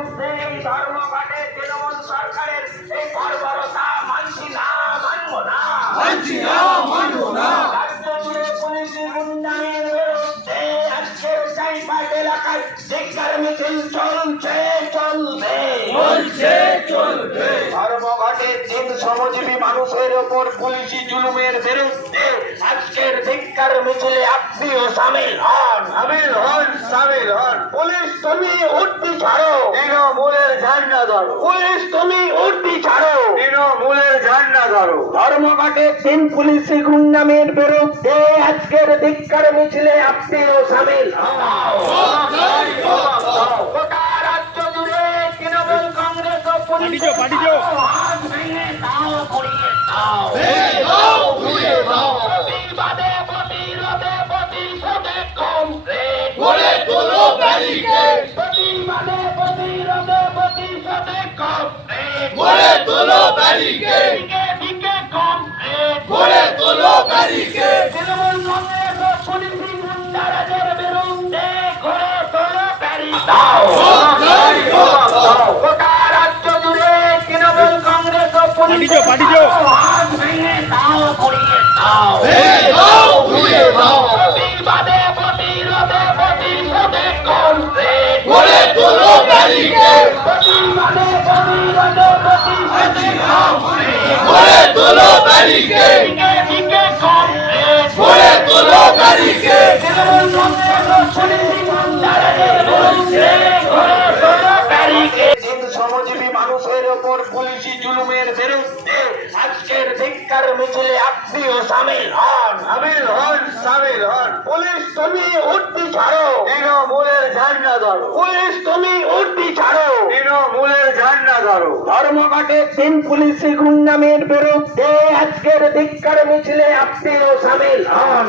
বিরুদ্ধে এই ধর্মঘটে তৃণমূল সরকারের এই বর্বরতা মানছি না, মানব না। রাজ্য জুড়ে পুলিশি গুন্ডামির বিরুদ্ধে আজকের চাইপাট এলাকায় ধিক্কার মিছিল চলছে, চলবে। ধর্মঘটে তিন শ্রমজীবী মানুষের ওপর পুলিশি জুলুমের বিরুদ্ধে আজকের ধিক্কার মিছিলে আপনিও সামিল হন, সামিল হন। পুলিশ তুমি উঠতি ছাড়ো, তৃণমূলের ঝান্ডা ধরো। পুলিশ তুমি উঠতি ছাড়ো, তৃণমূলের ঝান্ডা ধরো। ধর্মঘটে তিন পুলিশি গুন্ডামির বিরুদ্ধে আজকের ধিক্কার মিছিলে আপনিও সামিল হন। গোটা রাজ্য জুড়ে তৃণমূল কংগ্রেস ও পুলিশ হাত ভেঙে দাও, ঘুরিয়ে দাও। প্রতিবাদে প্রতিরোধে প্রতিশোধে কমপ্লিট গড়ে তোলো ব্যারিকেড। প্রতিবাদে প্রতিরোধে প্রতিশোধে কমপ্লিট গড়ে তোলো ব্যারিকেড। দিকে কমপ্লিট গড়ে তোলো ব্যারিকেড। তৃণমূল কংগ্রেস ও পুলিশি গুন্ডারাজের বিরুদ্ধে গড়ে তোলো ব্যারিকেড। গোটা রাজ্য জুড়ে তৃণমূল কংগ্রেস ও পুলিশ হাত ভেঙে দাও, ঘুরিয়ে দাও। প্রতিবাদে প্রতিরোধে প্রতিশোধে কমপ্লিট গড়ে তোলো ব্যারিকেড। প্রতিবাদে প্রতিরোধে প্রতিশোধে কমপ্লিট গড়ে তোলো ব্যারিকেড। দিকে কমপ্লিট গড়ে তোলো ব্যারিকেড। তৃণমূল কংগ্রেস ও পুলিশি গুন্ডারাজের বিরুদ্ধে গড়ে তোলো ব্যারিকেড। শ্রমজীবী মানুষের ওপর পুলিশি জুলুমের বিরুদ্ধে আজকের ধিক্কার মিছিলে আপনিও সামিল হন, সামিল হন। পুলিশ তুমি উঠতি ছাড়ো, তৃণমূলের ঝান্ডা ধরো। পুলিশ তুমি উঠতি ছাড়ো, তৃণমূলের ঝান্ডা ধরো। ধর্মঘটে তিন পুলিশি গুন্ডামির বিরুদ্ধে আজকের ধিক্কার মিছিলে আপনিও সামিল হন।